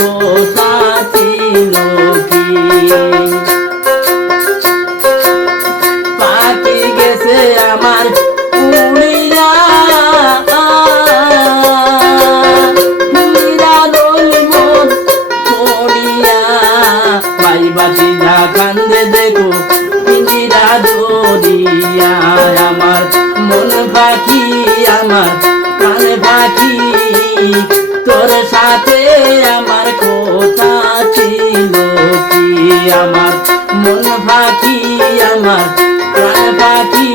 কথা ছিল কি পাখি গেছে আমার উড়িয়া নিরাদল মন পড়িয়া ভাইবাটি যা কান্দে দেখো পিঞ্জিরা দরিয়া আমার মন পাখি আমার প্রাণ পাখি তোর সাথে আমার কথা ছিল কি আমার মন পাখি আমার প্রাণ পাখি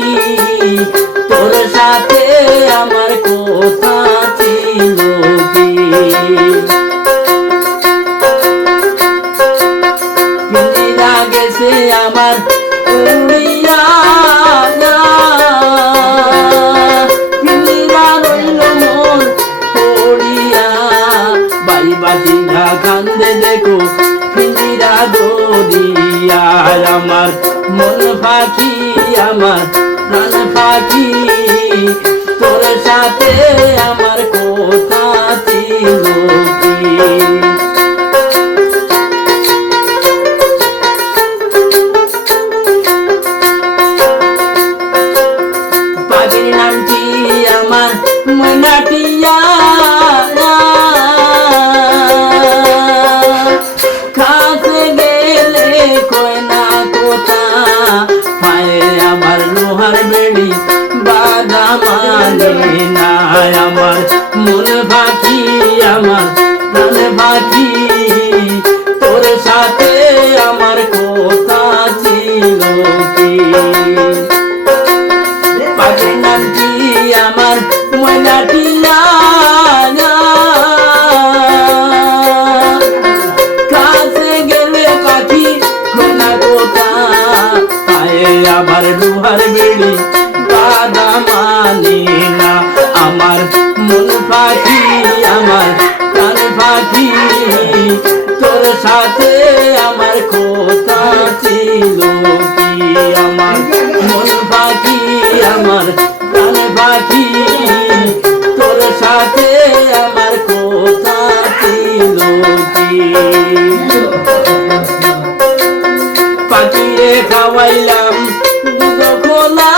তোর সাথে আমার কথা ছিল কি পিঞ্জিরা গেছে আমার উড়িয়া পিঞ্জিরা রইল মন পড়িয়া বাড়ি কান্দে দেখো পিঞ্জিরা দরিয়া আমার মন পাখি আমার প্রাণ পাখি তোর সাথে আমার কথা ছিল কি পাখির নামটি আমার ময়নাটিয়া কাছে গেলে কয় না কথা পায়ে আবার লোহার বেড়ি বাধা মানে না আমার মন পাখি আমার প্রাণ পাখি তোর সাথে আমার কথা ছিল কি পাখির নামটি আমার ময়নাটিয়া কাছে গেলে পাখি কোনা কোথা পায়ে আবার লোহার বেড়ি বাধা মানে না আমার মন পাখি আমার প্রাণ পাখি তোর সাথে আমার কথা ছিল কি আমার মন পাখি আমার প্রাণ পাখি তোর সাথে আমার কথা ছিল কি পাখিরে খাওয়াইলাম দুধ খোলা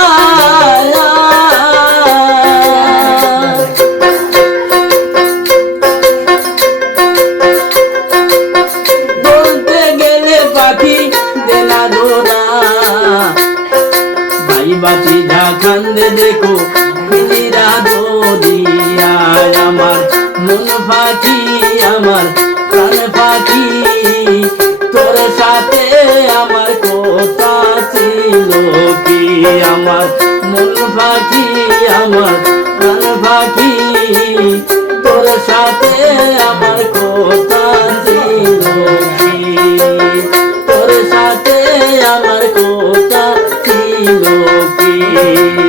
বলতে গেলে পাখি দেনা দোনা ভাইবাটি যা কান্দে দেখো পিঞ্জিরা দরিয়া আমার মন পাখি আমার প্রাণ পাখি তোর সাথে আমার কথা ছিল কি আমার মন পাখি আমার প্রাণ পাখি তোর সাথে আমার কথা ছিল কি তোর সাথে আমার কথা ছিল কি